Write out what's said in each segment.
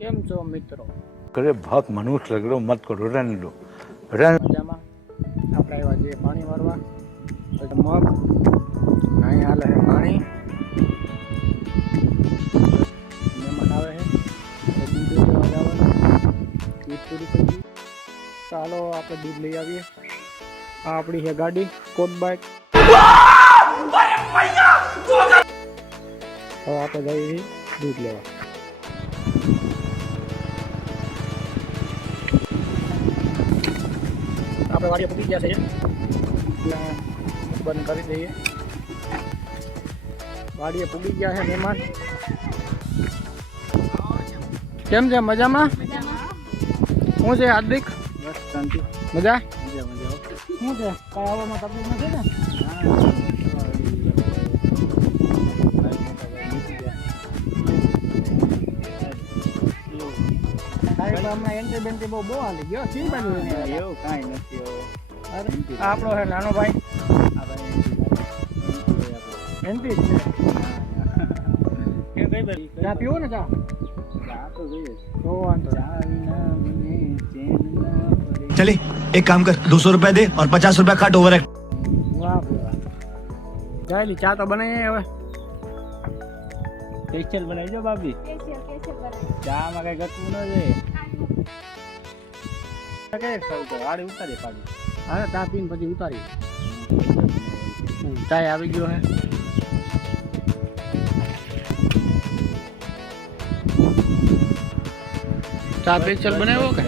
કેમ છો મિત્રો? करे बहुत मनुष्य लग रहे हो मत करो रहने दो મજામાં. આપણે આવ્યા છીએ પાણી વારવા. પછી મગ અહીં હાલે છે પાણી. મહેમાન આવે છે તો દૂધ લેવા જવાનું. દૂધ પૂરી થઈ ગયું. ચાલો આપણે દૂધ લઈ આવીએ. આ આપણી છે ગાડી સ્કોટ બાઇક. હવે આપણે જઈએ છીએ દૂધ લેવા. આપણે વાડીએ પૂકી ગયા છે એટલે બંધ કરી દઈએ. વાડીએ પૂકી ગયા છે મહેમાન. કેમ છે? મજામાં? શું છે હાર્દિક? बस शांति મજા? मजा मजा શું છે? કઈ આવવામાં તકલીફ નથી ને? તારી તો હમણાં એન્ટ્રી બેન્ટ્રી બહુ હાલી ગયો. કઈ બાજુ એવું કાંઈ નથી અરે આ આપણો છે નાનો ભાઈ. એન્ટ્રી જ છે. કઈ બાજુ ચા પીવો ને ચા? ચા તો જોઈએ તો વાંધો चले एक काम कर 200 रुपया दे और 50 रुपया काट ओवर एक्ट। વાહ ભાઈ વાહ. જાયલી ચા તો બનાવી હવે. સ્પેશિયલ બનાવજો ભાભી ચા માં કઈ ગતું ન જોઈએ વાડી ઉતારી પાડી હા ચા પીને પછી ઉતારી. ચાય આવી ગયો હે. ચા સ્પેશિયલ બનાવ્યો કે?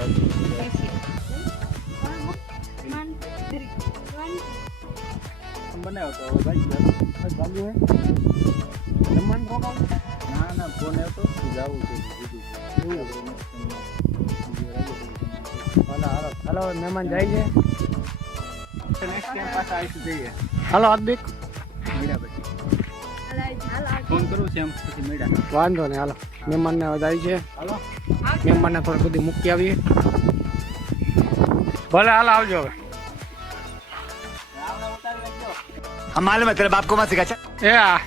બનાવ્યો તો ભાઈ બાજુ હે જમવાનું રોકાવ. ના ના ફોન આવ્યો તો જવું છે હાલો હાલો મહેમાન જાય છે. નેક્સ્ટ ટાઈમ પાછા આવીશું જઈએ હાલો હાર્દિક. મેળા પછી ફોન કરું છે એમ પછી મેળા વાંધો નહીં હાલો. મહેમાનને વધારી છે. હાલો મહેમાનને થોડી બધી મૂકી આવીએ. ભલે હાલ આવજો હવે. हम मालूम है तेरे बाप को मत सिखा। એ આ